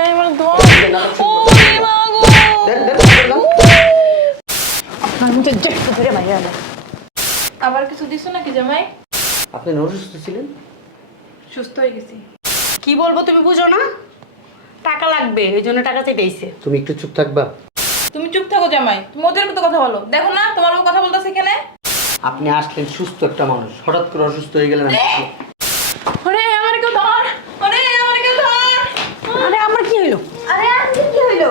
এই আমার ধর ও মা গো দেন দেন দেন, দেন। আপনার মুখে জেট ধরে মাইয়া আলো আবার কিছু দিছো নাকি জামাই? আপনি অসুস্থ ছিলেন? সুস্থ হয়ে গেছি। কি বলব তুমি বুঝো না? টাকা লাগবে এই জন্য টাকা তুমি একটু চুপ থাকবা। তুমি চুপ থাকো জামাই তুমি ওদের মতো কথা বলো। দেখো না তোমার বউ কথা বলতেছে এখানে। আপনি আসলেন সুস্থ একটা মানুষ। হঠাৎ করে অসুস্থ হয়ে গেলেন ওরে আমার কেউ ধর ওরে আমার কেউ ধর আরে আমার কি হইল আরে আজকে কি হইল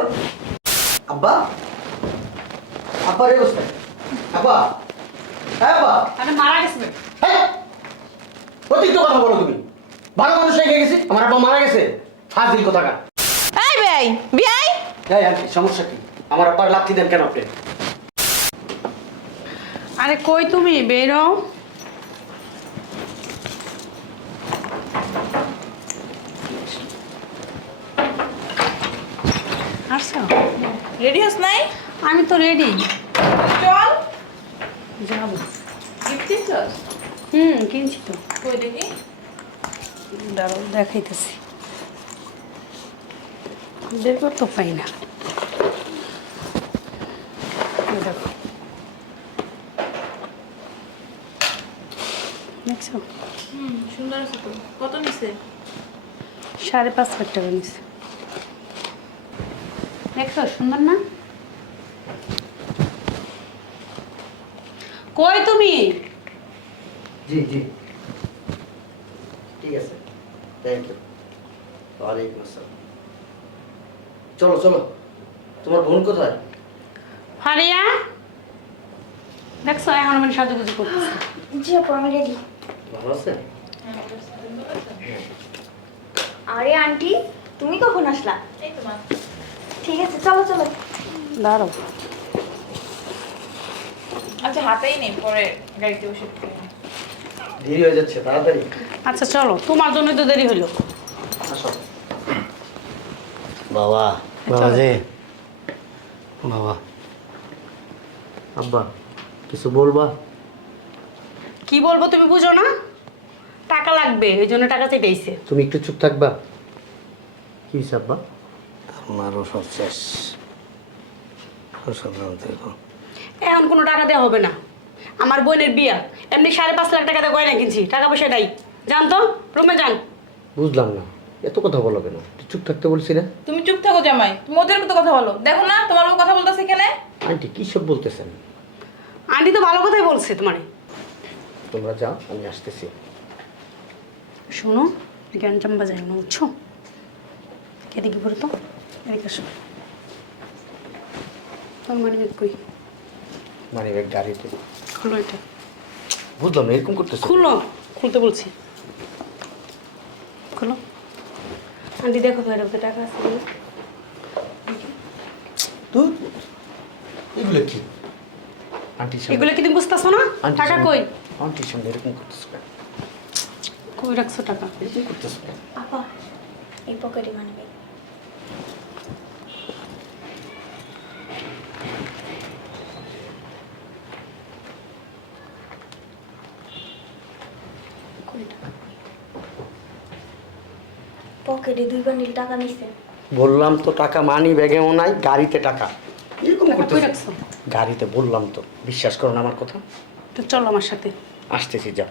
আব্বা আব্বা রে বসে আব্বা হ্যাঁ আব্বা আরে মারা গেছে হ্যাঁ অতিরিক্ত কথা বলো তুমি ভালো মানুষ রেখে গেছি আমার আব্বা মারা গেছে ফাজিল কোথাকার এই বেই বিয়াই যাই আর সমস্যা কি আমার আব্বার লাথি দেন কেন আপনি আরে কই তুমি বেরো আসো রেডি হস নাই? আমি তো রেডি চল। যাব। গিফট হুম কিনছি তো। কই দেখি? দাঁড়াও দেখাইতেছি। বের করতে পাই না। দেখো। দেখছ? হুম সুন্দর আছে তো। কত নিছে? সাড়ে পাঁচ হাজার টাকা নিচ্ছে দেখছ? সুন্দর না? কই তুমি? জি জি। ঠিক আছে। থ্যাংক ইউ ওয়ালাইকুম আসসালাম। চলো চলো। তোমার বোন কোথায়? ফারিয়া? দেখছ এখন আমি সাজুগুজু করতেছি। জি আপু আমি রেডি ভালো আছে? আরে আন্টি তুমি কখন আসলা? এই তো মা। ঠিক আছে চলো চলো। দাঁড়াও। আচ্ছা হাতেই নেই পরে গাড়িতে বসে দেরি হয়ে যাচ্ছে তাড়াতাড়ি। আচ্ছা চলো তোমার জন্যই তো দেরি হলো। আসো। বাবা। বাবা যে বাবা। আব্বা কিছু বলবা? কি বলব তুমি বুঝো না? টাকা লাগবে এই জন্য টাকা চেটেইছে তুমি একটু চুপ থাকবা। কি হয়েছে আব্বা? আমার ওষুধ শেষ ওষুধ আনতে এখন কোনো টাকা দেওয়া হবে না। আমার বোনের বিয়া। এমনি সাড়ে পাঁচ লাখ টাকা দিয়ে গয়না কিনছি। টাকা পয়সা নাই। যান তো রুমে যান। বুঝলাম না। এত কথা বলো কেন? একটু চুপ থাকতে বলছি না? তুমি চুপ থাকো জামাই। তুমি ওদের মতো কথা বলো। দেখো না তোমার বউ কথা বলতেছে এখানে। আন্টি কী সব বলতেছেন? আন্টি তো ভালো কথাই বলছে তোমারে। তোমরা যাও আমি আসতেছি। শোনো জ্ঞান চাম্বা যাই না বুঝছ এদিকে পড়ে তো। এদিকে আসো তোর মানে কই মানে ব্যাগ গাড়িতে খুলো এটা বুঝলাম না এরকম করতেছে খুলো খুলতে বলছি খুলো আন্টি দেখো তো টাকা আছে। তুই এগুলো কি এগুলো কি তুমি বুঝতেছো না টাকা কই আন্টির সঙ্গে এরকম করতেছো কই রাখছো টাকা এরকম করতেছো আপা এই পকেটে কই পকেটে দুই বান্ডিল টাকা নিছে। বললাম তো টাকা মানি ব্যাগেও নাই গাড়িতে টাকা। এরকম টাকা কই করতেছো। রাখছো? গাড়িতে বললাম তো বিশ্বাস করো না আমার কথা? তো চলো আমার সাথে। আসতেছি যা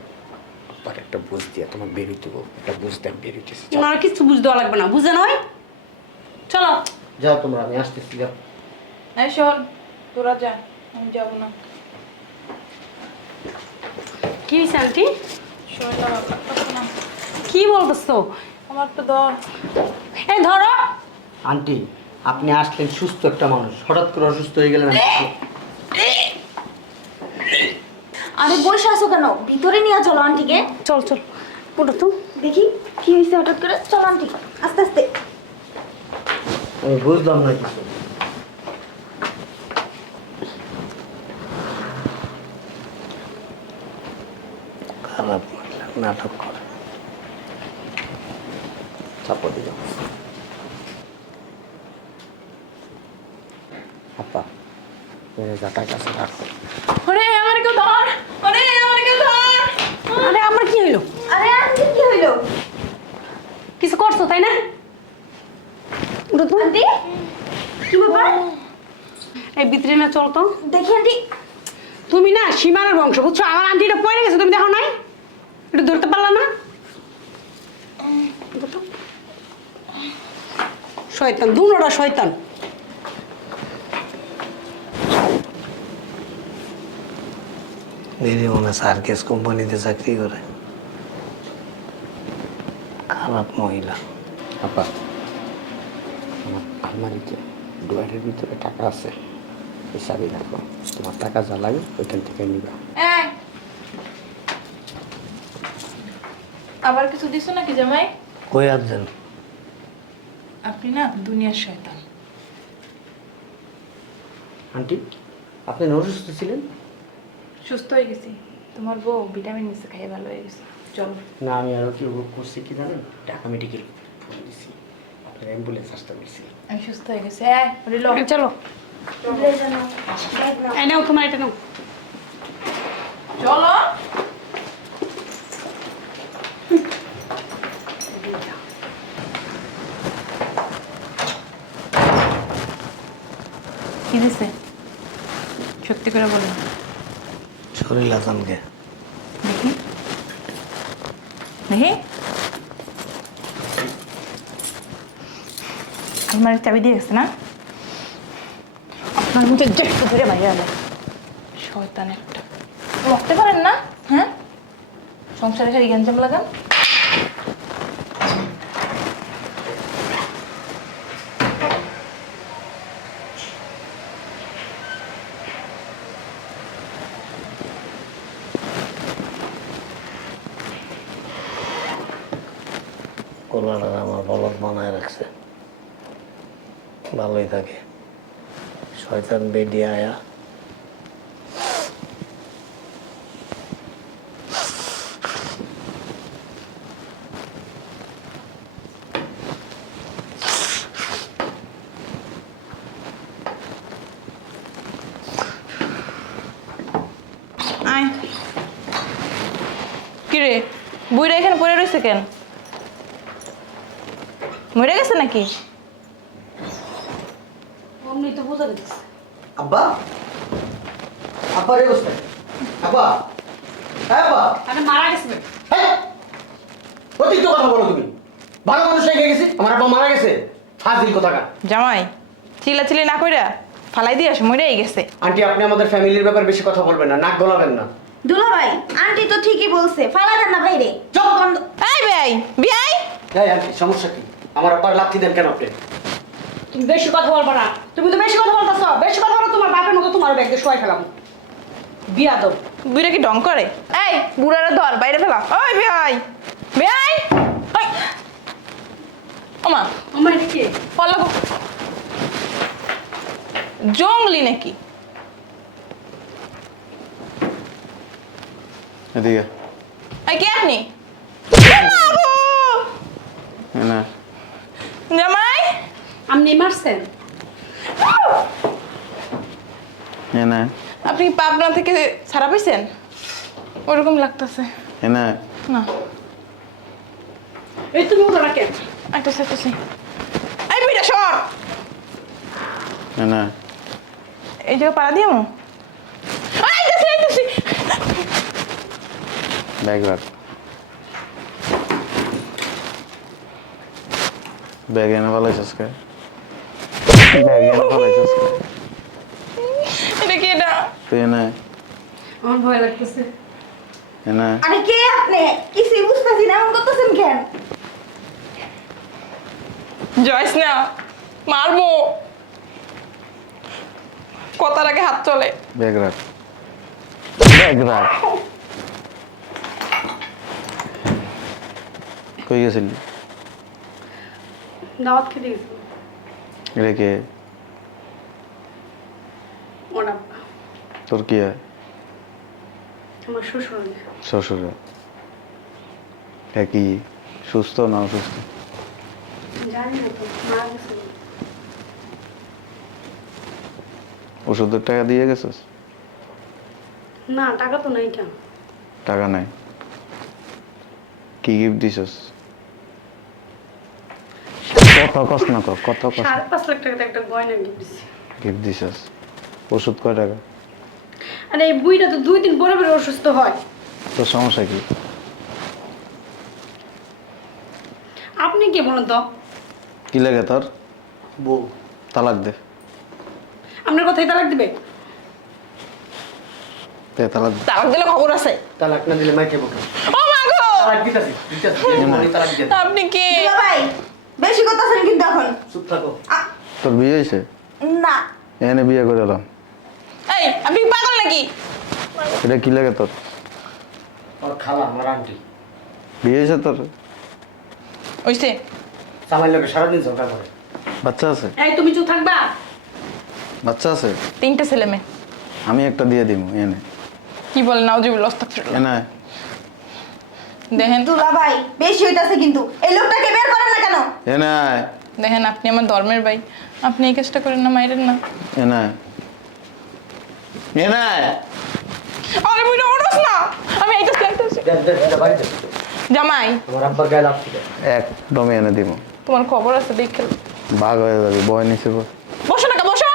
আবার একটা বুঝ দিয়া তোমার বেরোতে একটা বুঝতে আমি বেরোতেছি যাও। ওনার কিছু বুঝ দেওয়া লাগবে না বুঝে নয় চলো। যাও তোমরা আমি আসতেছি যাও। এই শোন তোরা যা আমি যাব না। কি হয়েছে আন্টি? শরীরটা ভালো লাগতেছে না কি বলতেছো? আমার তো ধর এই ধরো। আন্টি আপনি আসলেন সুস্থ একটা মানুষ। হঠাৎ করে অসুস্থ হয়ে গেলেন আরে বসে আছো কেন? ভিতরে নিয়ে চলো আন্টিকে। চল চল। তো। দেখি কি হয়েছে হঠাৎ করে। চলো আন্টি আস্তে আস্তে। আমি বুঝলাম না কিছু। খারাপ নাটক করে চাপা দিয়ে যাও আপা তুমি যা টাকা আছে রাখো ওরে আমার কেউ ধর। ওরে আমার কেউ ধর। আরে আমার কি হইল? আরে আন্টি কি হইল? কিছু করছ তাই না? আন্টি কি ব্যাপার? এই ভিতরে না চল তো। দেখি আন্টি। তুমি না সীমানার বংশ বুঝছ? আমার আন্টিটা পড়ে গেছে তুমি দেখো নাই? একটু ধরতে পারলা না। শয়তান দুনোটা শয়তান। দিদি মনে সার্কেস কোম্পানিতে চাকরি করে। খারাপ মহিলা। আপা আমার আলমারিতে ডুয়ারের ভিতরে টাকা আছে রাখো। তোমার টাকা যা লাগে ওইখান থেকে নিবা। আবার কিছু দিছো নাকি জামাই? কই আপনি না দুনিয়ার শয়তান। আন্টি আপনি অসুস্থ ছিলেন? সুস্থ হয়ে গেছি। তোমার বউ ভিটামিন নিচে খাইয়ে ভালো হয়ে গেছে। চলো। না আমি আরও কি রোগ করছি কি জানেন? ঢাকা মেডিকেল ফোন দিছি। আপনার অ্যাম্বুলেন্স আসতে বলছি। আমি সুস্থ হয়ে গেছি। চলো। নাও তোমার এটা নাও। চলো। কি দিছে? সত্যি করে বলুন শরীর হাসানকে দেখি। আলমারির চাবি দিয়ে গেছে না? আপনার মুখে জেটকে ধরে বাইরে আলো শয়তান একটা রাখতে পারেন না হ্যাঁ? সংসারে খালি গ্যাঞ্জাম লাগান। কোলার আমার বলদ রাখছে। ভালোই থাকে। শয়তান বেডি আয়া। এখানে পড়ে রয়েছে কেন? মরে গেছে নাকি? অমনি তো বোঝা আব্বা? আব্বা রে বসতে আব্বা। হ্যাঁ আব্বা? আরে মারা গেছে হ্যাঁ। অতিরিক্ত কথা বলো তুমি। ভালো মানুষ রেখে গেছি আমার আব্বা মারা গেছে। ফাজিল কোথাকার? জামাই চিল্লাচিল্লি না কইরা ফালাই দিয়ে আসে মরেই গেছে। আন্টি আপনি আমাদের ফ্যামিলির ব্যাপার বেশি কথা বলবেন না নাক গলাবেন না। দুলা ভাই আন্টি তো ঠিকই বলছে ফালা দেন না বাইরে চুপ! বন্ধ এই হ্যাঁ আন্টি সমস্যা কি? আমার আব্বার লাথি দেন কেন আপনি? তুমি বেশি কথা বলব না। তুমি তো বেশি কথা বলতেছ। বেশি কথা বলো তোমার বাপের মতো তোমার ব্যাগ শোয়াই ফেলাম। বিয়া দাও বুড়া কি ডং করে? এই বুড়ারা ধর বাইরে ফেলা। ওই বেআই বেআই ওই। ওমা আমার এটা কি পল্লব। জঙ্গলি নাকি? এদিকে। এই কে আপনি? না। আপনি মারছেন? এনে আপনি পাবনা থেকে ছাড়া পাইছেন? ওরকম লাগতেছে। এনে না। এই তুমি উঠো না কেন? একটা এই বিটা সর! এনে এই জায়গা পাড়া দিও এই দেখছি ব্যাগ রাখ। ব্যাগ এনে ফেলাইছিস কে ব্যাগ এনে ফেলাইছিস কে এটা কি এটা? তুই এনে আমার ভয় লাগতেছে। এনে আরে কে আপনি? কিছুই বুঝতেছি না এমন করতেছেন কেন? জয়স না মারবো। কথার আগে হাত চলে ব্যাগ রাখ ব্যাগ রাখ কই গেছিলি? দাওয়াত খেতে গেছি রেখে তোর কি হয়? আমার শ্বশুর শ্বশুর কি সুস্থ না অসুস্থ? ওষুধের টাকা দিয়ে গেছিস? না টাকা তো নাই কেন? টাকা নাই। কি গিফট দিছস? কত কস না কর কত কস সাড়ে পাঁচ লাখ টাকা একটা গয়না গিফট দিছি। গিফট দিছিস? ওষুধ কয় টাকা? আর এই বুইটা তো দুই দিন পরে পরে অসুস্থ হয়। তোর সমস্যা কি? আপনি কি বলুন তো? কি লাগে তোর? বউ। তালাক দে। আপনার কথাই তালাক দিবে? দে তালাক দে। তালাক দিলে খবর আছে। তালাক না দিলে মাইকে বকে। ও মা গো! তালাক দিতাছি দিতাছি। তালাক দিতাছি আপনি কি? ভাই বেশি কথা আছেন কিন্তু এখন। চুপ থাকো। তোর বিয়ে হয়েছে? না। এনে বিয়ে করে এলাম। এই আপনি পাগল নাকি? এটা কি লাগে তোর? আমার খালা আমার আন্টি। বিয়ে হয়েছে তোর? ওইসে সামান্য লোকে সারাদিন ঝগড়া করে। বাচ্চা আছে? এই তুমি চুপ থাকবা। বাচ্চা আছে? তিনটে ছেলে মেয়ে। আমি একটা দিয়ে দিব এনে। কি বলে নাউজুবিল্লাহ আস্তাগফিরুল্লাহ এনে। দেখেন। দুলা ভাই বেশি হইতাছে কিন্তু। এই লোকটাকে বের করেন না কেন এনে আয় দেখেন আপনি আমার ধর্মের ভাই। আপনি এই কাজটা করেন না মাইরেন না। এনে আয় এনে আয় আরে বুইটা ওঠোস না। আমি দেখ এটা বাড়িতে। জামাই। আমার আব্বার গায়ে এনে দিব। তোমার খবর আছে দেখে। বাঘ হয়ে যাবে বয় নিচে বয় বসো না কা, বসো।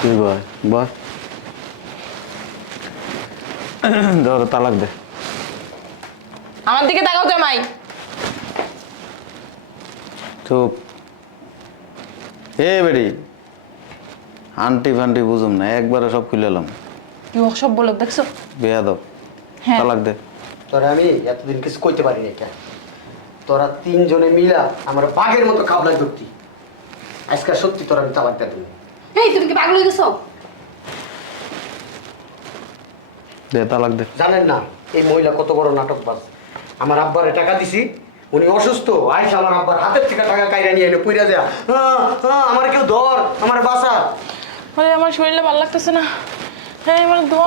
কি বয়? বয়। ধর তালাক দে। আমার দিকে তাকাও জামাই। চুপ এ বেড়ি আন্টি ফান্টি বুঝুম না একবারে সব খুলে এলাম। কি সব বলো দেখছ? বিয়া দাও হ্যাঁ। তালাক দে। তোরা আমি এতদিন কিছু কইতে পারিনি এটা তোরা তিনজনে মিলা আমার বাঘের মতো ধরতি। আজকে সত্যি তোরা আমি তালাক দেবো। এই তুমি কি পাগল হয়ে গেছো? দে তালাক দে। জানেন না এই মহিলা কত বড় নাটক বাজ আমার আব্বারে টাকা দিছি উনি অসুস্থ আইসা আমার আব্বার হাতের থেকে টাকা কাইরা নিয়ে এনে পুইরা দেয়া "আহ, আহ, আমার কেউ ধর আমার বাসা আরে আমার শরীরে ভালো লাগতেছে না হ্যাঁ আমার দোয়া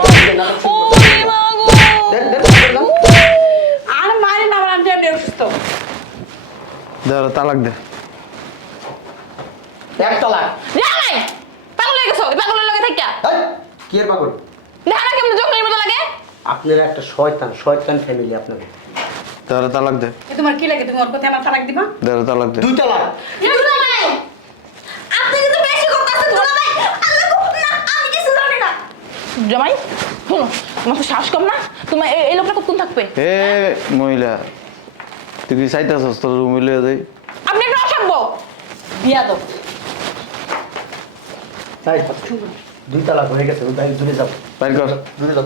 ও রে মা গো দেখ, দেখ, দেখ, দেখ। আর মারি না আমার আমি অসুস্থ তালাক দে এক তালাক পাগল হয়ে গেছো পাগলের লগে থাকিয়া কি এর পাগল দেখা না কেমন জঙ্গলের মতো লাগে আপনারা একটা শয়তান শয়তান ফ্যামিলি আপনাদের দে ওরে তালাক দে। এ তোমার কি লাগে? তুমি ওর কথা আমার তালাক দিবা? দে ওরে তালাক দে। দুই তালাক দুলা ভাই আপনি কিন্তু বেশি করতেছেন দুলা ভাই আল্লাহ না আমি কিছু জানি না। জামাই শোনো তোমার তো শ্বাস কম না? তোমার এই- এই লোকটা কতক্ষণ থাকবে? এ মহিলা তুই কি চাইতেছস তোর রুম দেই আপনি একটা অসভ্য। বিয়া দাও। তাই দুই তালাক হয়ে গেছে ওই দূরে যাও। বাইর কর। দূরে যাও।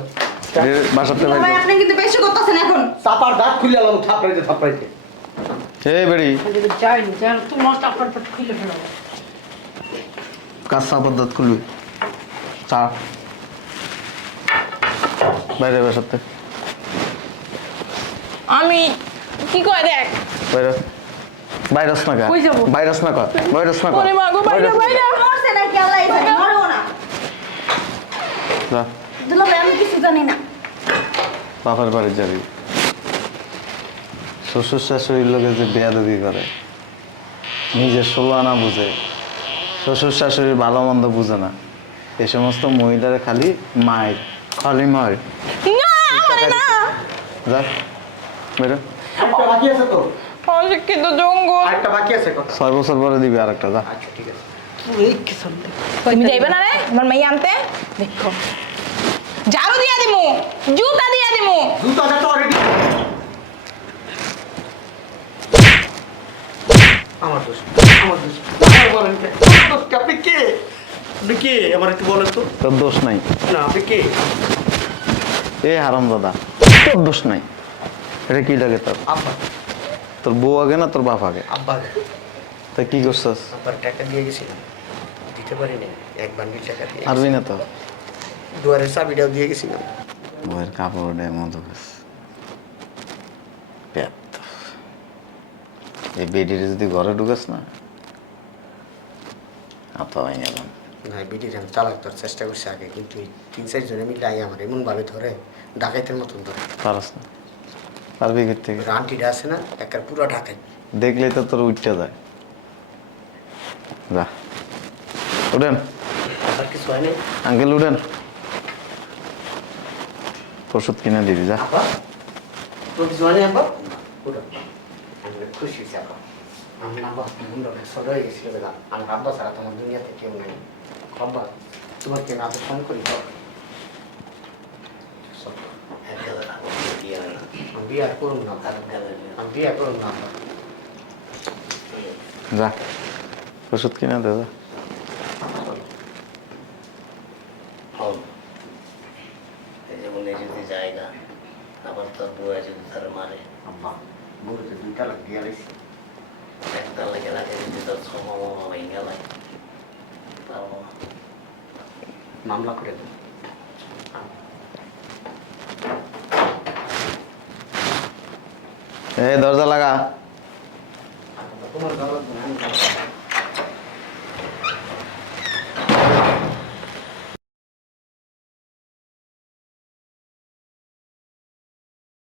বাসাতে ভাই কর আপনি কিন্তু বেশি করতেছেন এখন। চাপার দাঁত খুলে এলাম থাপড়াইতে থাপড়াইতে। এ বেড়ি। যদি যাইনি যেন তোমার চাপড় পট খুলে ফেলো কাজ পদ্ধত খুলবি? চা। বাইরে বাসাতে আমি কি কয় দেখ? বাইরে। ভাইরাস না কা কই যাব? ভাইরাস না কা ভাইরাস না কা ওরে মা গো বাইরে না বাইরে। কা। মরছে নাকি আল্লাহ জানে মরবো না যা। দুলা ভাই আমি কিছু জানি না। বাপের বাড়ি যাবি। শ্বশুর শাশুড়ির লোকে যে বেয়াদবি করে নিজের ষোলো আনা বুঝে শ্বশুর শাশুড়ির ভালো মন্দ বুঝে না। এই সমস্ত মহিলারা খালি মায়ের খালি মায়ের। না আমারে না। যা বেরো। বাকি আছে তো? অশিক্ষিত জঙ্গল। আরেকটা বাকি আছে কথা। ছয় বছর পরে দিবি আর একটা যা। আচ্ছা ঠিক আছে। তুমি যাইবে না রে? আমার মাইয়া আনতে? দেখো। দিমু জুতা দিয়া দিমু। জুতাটা তো অলরেডি আমার দোষ আমার দোষ আমার বলেন কে আমার দোষ আপনি কে? আপনি কে? আমার একটু বলেন তো। তোর দোষ নাই। না আপনি কে? এ হারাম দাদা তোর দোষ নাই। এটা কি লাগে তোর? আব্বা। তোর বউ আগে না তোর বাপ আগে? আব্বা তা কি করছস? আব্বার টাকা দিয়ে গেছিলাম। দিতে পারিনি এক বান্ডিল টাকা দিয়ে পারবি না তো? দুয়ারের চাবিটাও দিয়ে গেছিলাম। বউয়ের কাপড় মধু এই বেডির যদি ঘরে ঢুকাস না আত হয়ে গেলাম না বিটির আমি চালাক তোর চেষ্টা করছি আগে কিন্তু এই তিন চার জনে মিলে আই আমার এমনভাবে ধরে ডাকাইতের মতন ধরে। পারস না। পারবি কি থেকে? ওর আন্টিটা আছে না একার পুরো ঢাকাই। দেখলেই তো তোর উঠতে যায়। যা। উঠেন। আর কিছু নাই? আঙ্কেল উঠেন। ওষুধ কিনে দিবি যা। খুশি হয়েছি আমার আব্বা মুন্ড ছোট হয়ে গেছিল বেলা। আমার আব্বা ছাড়া তোমার দুনিয়াতে কেউ নেই। আব্বা তোমার কেন আদর ফোন করি বিয়ার করুন না আমি বিয়ার করুন না। যা ওষুধ কিনে দে যা জায়গা আবার তোর বউয়া যদি আম্মা গরুতে দুইটা লাখ দিয়ে রয়েছে একটা লেগে রাখে যদি তোর সমমামা ভেঙে যায় মামলা করে দেবো এই দরজা লাগা তোমার